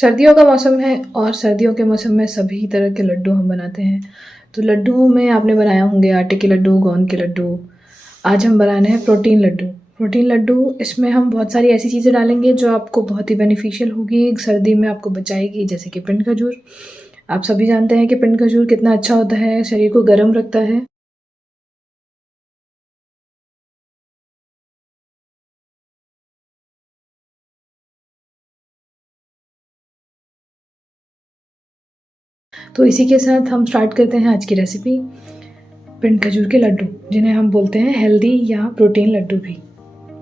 सर्दियों का मौसम है और सर्दियों के मौसम में सभी तरह के लड्डू हम बनाते हैं। तो लड्डुओं में आपने बनाए होंगे आटे के लड्डू, गोंद के लड्डू। आज हम बनाने हैं प्रोटीन लड्डू। प्रोटीन लड्डू, इसमें हम बहुत सारी ऐसी चीज़ें डालेंगे जो आपको बहुत ही बेनिफिशियल होगी, सर्दी में आपको बचाएगी, जैसे कि पिंड खजूर। आप सभी जानते हैं कि पिंड खजूर कितना अच्छा होता है, शरीर को गर्म रखता है। तो इसी के साथ हम स्टार्ट करते हैं आज की रेसिपी, पिंड खजूर के लड्डू, जिन्हें हम बोलते हैं हेल्दी या प्रोटीन लड्डू भी।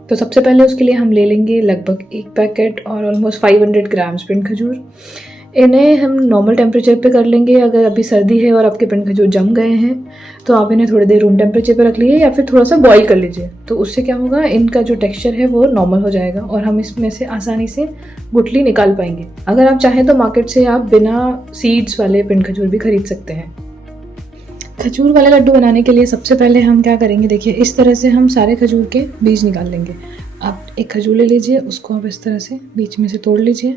तो सबसे पहले उसके लिए हम ले लेंगे लगभग 1 पैकेट और ऑलमोस्ट 500 ग्राम्स पिंड खजूर। इन्हें हम नॉर्मल टेम्परेचर पे कर लेंगे। अगर अभी सर्दी है और आपके पिंड खजूर जम गए हैं तो आप इन्हें थोड़ी देर रूम टेम्परेचर पे रख लीजिए या फिर थोड़ा सा बॉईल कर लीजिए। तो उससे क्या होगा, इनका जो टेक्सचर है वो नॉर्मल हो जाएगा और हम इसमें से आसानी से गुठली निकाल पाएंगे। अगर आप चाहें तो मार्केट से आप बिना सीड्स वाले पिंड खजूर भी खरीद सकते हैं। खजूर वाले लड्डू बनाने के लिए सबसे पहले हम क्या करेंगे, देखिए इस तरह से हम सारे खजूर के बीज निकाल लेंगे। आप एक खजूर ले लीजिए, उसको आप इस तरह से बीच में से तोड़ लीजिए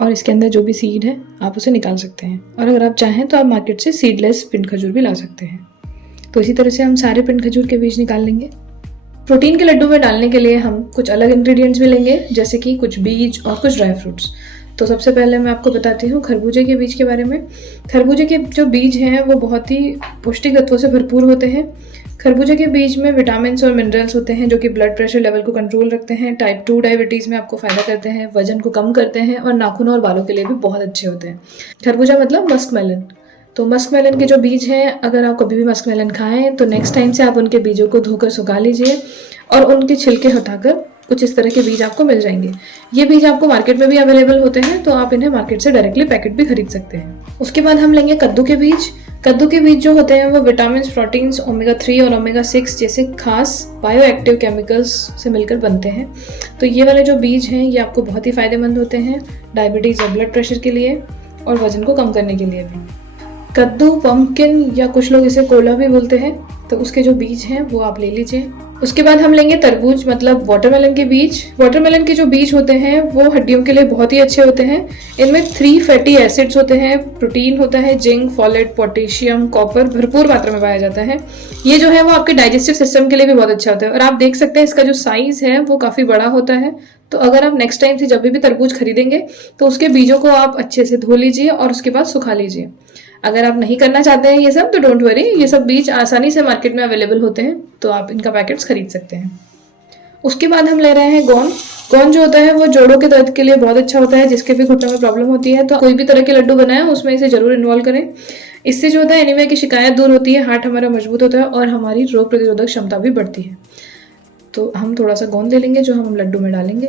और इसके अंदर जो भी सीड है आप उसे निकाल सकते हैं। और अगर आप चाहें तो आप मार्केट से सीडलेस पिंड खजूर भी ला सकते हैं। तो इसी तरह से हम सारे पिंड खजूर के बीज निकाल लेंगे। प्रोटीन के लड्डू में डालने के लिए हम कुछ अलग इंग्रेडिएंट्स भी लेंगे, जैसे कि कुछ बीज और कुछ ड्राई फ्रूट्स। तो सबसे पहले मैं आपको बताती हूँ खरबूजे के बीज के बारे में। खरबूजे के जो बीज हैं वो बहुत ही पौष्टिक तत्वों से भरपूर होते हैं। खरबूजे के बीज में विटामिन और मिनरल्स होते हैं जो कि ब्लड प्रेशर लेवल को कंट्रोल रखते हैं, टाइप 2 डायबिटीज़ में आपको फ़ायदा करते हैं, वजन को कम करते हैं और नाखूनों और बालों के लिए भी बहुत अच्छे होते हैं। खरबूजा मतलब मस्क मेलन। तो मस्क मेलन के जो बीज हैं, अगर आप कभी भी मस्क मेलन खाएं तो नेक्स्ट टाइम से आप उनके बीजों को धोकर सुखा लीजिए और उनके छिलके हटाकर कुछ इस तरह के बीज आपको मिल जाएंगे। ये बीज आपको मार्केट में भी अवेलेबल होते हैं, तो आप इन्हें मार्केट से डायरेक्टली पैकेट भी खरीद सकते हैं। उसके बाद हम लेंगे कद्दू के बीज। कद्दू के बीज जो होते हैं वो विटामिन, प्रोटीन्स, ओमेगा 3 और ओमेगा 6 जैसे खास बायोएक्टिव केमिकल्स से मिलकर बनते हैं। तो ये वाले जो बीज हैं ये आपको बहुत ही फायदेमंद होते हैं डायबिटीज़ और ब्लड प्रेशर के लिए और वजन को कम करने के लिए भी। कद्दू, पम्पकिन या कुछ लोग इसे कोला भी बोलते हैं, तो उसके जो बीज हैं वो आप ले लीजिए। उसके बाद हम लेंगे तरबूज मतलब वाटरमेलन के बीज। वाटरमेलन के जो बीज होते हैं वो हड्डियों के लिए बहुत ही अच्छे होते हैं। इनमें 3 फैटी एसिड्स होते हैं, प्रोटीन होता है, जिंक, फॉलेट, पोटेशियम, कॉपर भरपूर मात्रा में पाया जाता है। ये जो है वो आपके डाइजेस्टिव सिस्टम के लिए भी बहुत अच्छा होता है और आप देख सकते हैं इसका जो साइज है वो काफ़ी बड़ा होता है। तो अगर आप नेक्स्ट टाइम से जब भी तरबूज खरीदेंगे तो उसके बीजों को आप अच्छे से धो लीजिए और उसके बाद सुखा लीजिए। अगर आप नहीं करना चाहते हैं ये सब तो डोंट वरी, ये सब बीज आसानी से मार्केट में अवेलेबल होते हैं, तो आप इनका पैकेट्स खरीद सकते हैं। उसके बाद हम ले रहे हैं गोंद। गोंद जो होता है वो जोड़ों के दर्द के लिए बहुत अच्छा होता है, जिसके भी घुटनों में प्रॉब्लम होती है तो कोई भी तरह के लड्डू बनाए उसमें इसे जरूर इन्वॉल्व करें। इससे जो होता है एनीमिया की शिकायत दूर होती है, हार्ट हमारा मजबूत होता है और हमारी रोग प्रतिरोधक क्षमता भी बढ़ती है। तो हम थोड़ा सा गोंद ले लेंगे जो हम लड्डू में डालेंगे।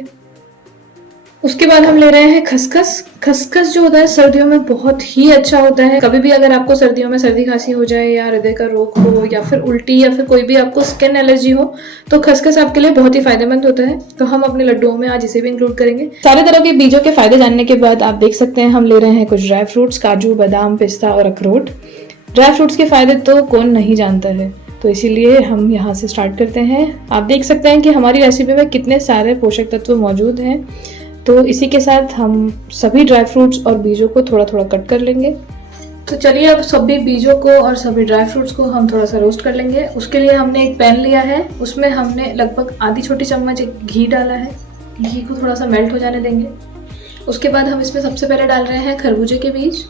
उसके बाद हम ले रहे हैं खसखस। खसखस जो होता है सर्दियों में बहुत ही अच्छा होता है। कभी भी अगर आपको सर्दियों में सर्दी खांसी हो जाए या हृदय का रोग हो या फिर उल्टी या फिर कोई भी आपको स्किन एलर्जी हो तो खसखस आपके लिए बहुत ही फायदेमंद होता है। तो हम अपने लड्डुओं में आज इसे भी इंक्लूड करेंगे। सारे तरह के बीजों के फायदे जानने के बाद आप देख सकते हैं हम ले रहे हैं कुछ ड्राई फ्रूट्स, काजू, बादाम, पिस्ता और अखरोट। ड्राई फ्रूट्स के फायदे तो कौन नहीं जानता है, तो इसीलिए हम यहाँ से स्टार्ट करते हैं। आप देख सकते हैं कि हमारी रेसिपी में कितने सारे पोषक तत्व मौजूद हैं। तो इसी के साथ हम सभी ड्राई फ्रूट्स और बीजों को थोड़ा थोड़ा कट कर लेंगे। तो चलिए अब सभी बीजों को और सभी ड्राई फ्रूट्स को हम थोड़ा सा रोस्ट कर लेंगे। उसके लिए हमने एक पैन लिया है, उसमें हमने लगभग आधी छोटी चम्मच घी डाला है। घी को थोड़ा सा मेल्ट हो जाने देंगे। उसके बाद हम इसमें सबसे पहले डाल रहे हैं खरबूजे के बीज।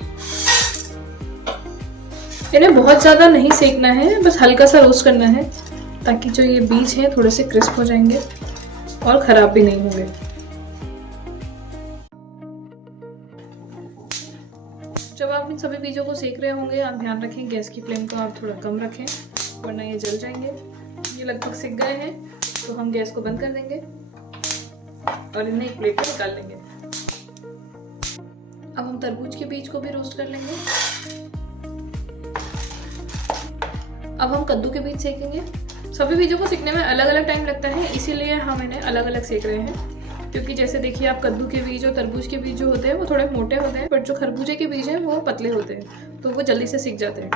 इन्हें बहुत ज़्यादा नहीं सेकना है, बस हल्का सा रोस्ट करना है ताकि जो ये बीज हैं थोड़े से क्रिस्प हो जाएंगे और ख़राब भी नहीं होंगे। जब आप इन सभी बीजों को सेक रहे होंगे आप ध्यान रखें गैस की फ्लेम को आप थोड़ा कम रखें वरना ये जल जाएंगे। ये लगभग सिक गए हैं तो हम गैस को बंद कर देंगे और इन्हें एक प्लेट में निकाल लेंगे। अब हम तरबूज के बीज को भी रोस्ट कर लेंगे। अब हम कद्दू के बीज सेकेंगे। सभी बीजों को सेकने में अलग अलग टाइम लगता है, इसीलिए हम इन्हें अलग अलग सेक रहे हैं। क्योंकि जैसे देखिए आप कद्दू के बीज और तरबूज के बीज जो होते हैं वो थोड़े मोटे होते हैं, बट जो खरबूजे के बीज हैं वो पतले होते हैं तो वो जल्दी से सिक जाते हैं।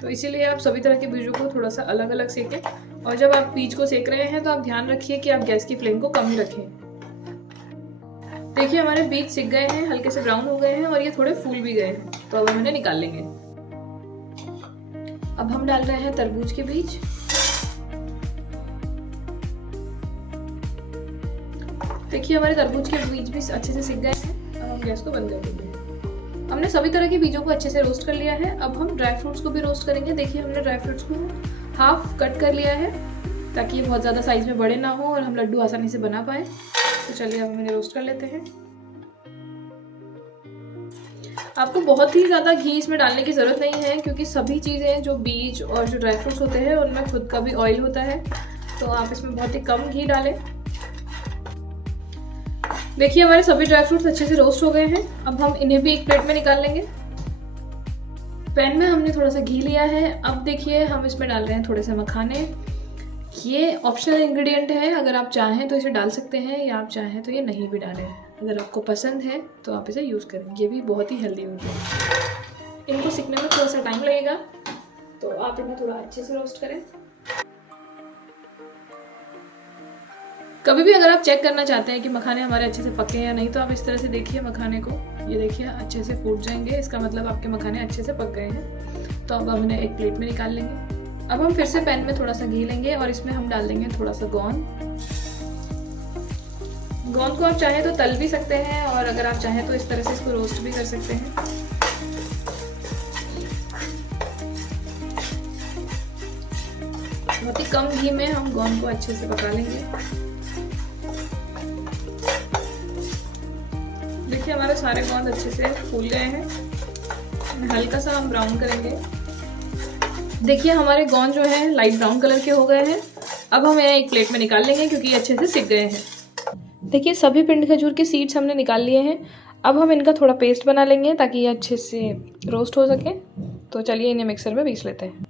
तो इसीलिए आप सभी तरह के बीजों को थोड़ा सा अलग अलग सेकें और जब आप बीज को सेक रहे हैं तो आप ध्यान रखिए कि आप गैस की फ्लेम को कम ही रखें। देखिए हमारे बीज सिक गए हैं, हल्के से ब्राउन हो गए हैं और ये थोड़े फूल भी गए हैं, तो अब हम इन्हें निकाल लेंगे। अब हम डाल रहे हैं तरबूज के बीज। देखिए हमारे तरबूज के बीज भी अच्छे से सिक गए हैं। अब हम गैस को बंद कर देंगे। हमने सभी तरह के बीजों को अच्छे से रोस्ट कर लिया है। अब हम ड्राई फ्रूट्स को भी रोस्ट करेंगे। देखिए हमने ड्राई फ्रूट्स को हाफ कट कर लिया है ताकि ये बहुत ज़्यादा साइज में बड़े ना हो और हम लड्डू आसानी से बना पाए। तो चलिए अब हम इन्हें रोस्ट कर लेते हैं। आपको बहुत ही ज़्यादा घी इसमें डालने की ज़रूरत नहीं है, क्योंकि सभी चीज़ें जो बीज और जो ड्राई फ्रूट्स होते हैं उनमें खुद का भी ऑयल होता है, तो आप इसमें बहुत ही कम घी डालें। देखिए हमारे सभी ड्राई फ्रूट्स अच्छे से रोस्ट हो गए हैं। अब हम इन्हें भी एक प्लेट में निकाल लेंगे। पैन में हमने थोड़ा सा घी लिया है। अब देखिए हम इसमें डाल रहे हैं थोड़े से मखाने। ये ऑप्शनल इंग्रेडिएंट है, अगर आप चाहें तो इसे डाल सकते हैं या आप चाहें तो ये नहीं भी डालें। अगर आपको पसंद है तो आप इसे यूज़ करें, ये भी बहुत ही हेल्दी होती है। इनको सीखने में थोड़ा सा टाइम लगेगा, तो आप इन्हें थोड़ा अच्छे से रोस्ट करें। कभी भी अगर आप चेक करना चाहते हैं कि मखाने हमारे अच्छे से पके हैं या नहीं, तो आप इस तरह से देखिए मखाने को, ये देखिए अच्छे से फूट जाएंगे, इसका मतलब आपके मखाने अच्छे से पक गए हैं। तो अब हम इन्हें एक प्लेट में निकाल लेंगे। अब हम फिर से पैन में थोड़ा सा घी लेंगे और इसमें हम डाल देंगे थोड़ा सा गोंद। गोंद को आप चाहें तो तल भी सकते हैं और अगर आप चाहें तो इस तरह से इसको रोस्ट भी कर सकते हैं। बहुत ही कम घी में हम गोंद को अच्छे से पका लेंगे। देखिए हमारे सारे गोंद अच्छे से फूल गए हैं। हल्का सा हम ब्राउन करेंगे। देखिए हमारे गोंद जो है लाइट ब्राउन कलर के हो गए हैं। अब हम इन्हें एक प्लेट में निकाल लेंगे क्योंकि ये अच्छे से सिक गए हैं। देखिए सभी पिंड खजूर के सीड्स हमने निकाल लिए हैं। अब हम इनका थोड़ा पेस्ट बना लेंगे ताकि ये अच्छे से रोस्ट हो सके। तो चलिए इन्हें मिक्सर में पीस लेते हैं।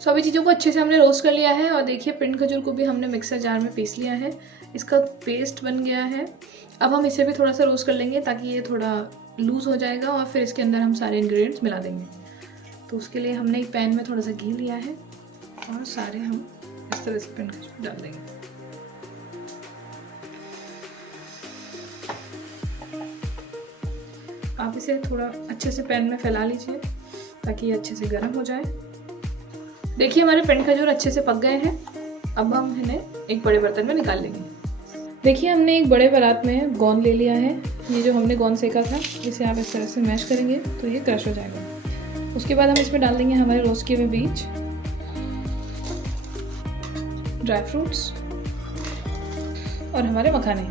सभी चीज़ों को अच्छे से हमने रोस्ट कर लिया है और देखिए पिंड खजूर को भी हमने मिक्सर जार में पीस लिया है। इसका पेस्ट बन गया है। अब हम इसे भी थोड़ा सा रोस्ट कर लेंगे ताकि ये थोड़ा लूज़ हो जाएगा और फिर इसके अंदर हम सारे इंग्रेडिएंट्स मिला देंगे। तो उसके लिए हमने एक पैन में थोड़ा सा घी लिया है और सारे हम इस तरह से पिंड खजूर डाल देंगे। आप इसे थोड़ा अच्छे से पैन में फैला लीजिए ताकि ये अच्छे से गर्म हो जाए। देखिए हमारे पिंड खजूर अच्छे से पक गए हैं। अब हम इन्हें एक बड़े बर्तन में निकाल लेंगे। देखिए हमने एक बड़े परात में गोंद ले लिया है। ये जो हमने गोंद सेका था, इसे आप इस तरह से मैश करेंगे तो ये क्रश हो जाएगा। उसके बाद हम इसमें डाल देंगे हमारे रोस्ट किए हुए बीज, ड्राई फ्रूट्स और हमारे मखाने।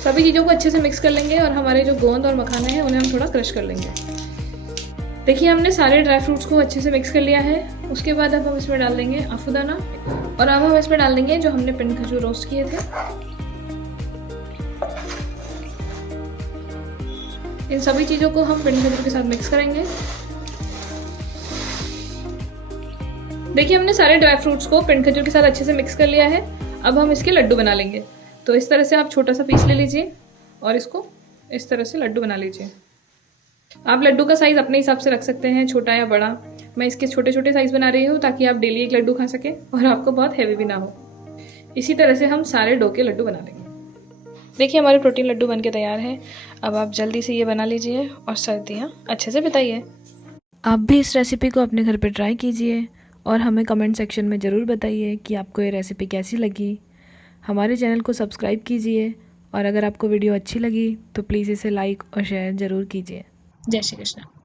सभी चीज़ों को अच्छे से मिक्स कर लेंगे और हमारे जो गोंद और मखाने हैं उन्हें हम थोड़ा क्रश कर लेंगे। देखिए हमने सारे ड्राई फ्रूट्स को अच्छे से मिक्स कर लिया है। उसके बाद अब हम इसमें डाल देंगे अफूदाना और अब हम इसमें डाल देंगे जो हमने पिंड खजूर रोस्ट किए थे। इन सभी चीज़ों को हम पिंड खजूर के साथ मिक्स करेंगे। देखिए हमने सारे ड्राई फ्रूट्स को पिंड खजूर के साथ अच्छे से मिक्स कर लिया है। अब हम इसके लड्डू बना लेंगे। तो इस तरह से आप छोटा सा पीस ले लीजिए और इसको इस तरह से लड्डू बना लीजिए। आप लड्डू का साइज़ अपने हिसाब से रख सकते हैं, छोटा या बड़ा। मैं इसके छोटे छोटे साइज़ बना रही हूँ ताकि आप डेली एक लड्डू खा सकें और आपको बहुत हैवी भी ना हो। इसी तरह से हम सारे डो के लड्डू बना लेंगे। देखिए हमारे प्रोटीन लड्डू बनके तैयार हैं। अब आप जल्दी से ये बना लीजिए और सर्दियाँ अच्छे से बिताइए। आप भी इस रेसिपी को अपने घर पे ट्राई कीजिए और हमें कमेंट सेक्शन में ज़रूर बताइए कि आपको ये रेसिपी कैसी लगी। हमारे चैनल को सब्सक्राइब कीजिए और अगर आपको वीडियो अच्छी लगी तो प्लीज़ इसे लाइक और शेयर ज़रूर कीजिए। जय श्री कृष्ण।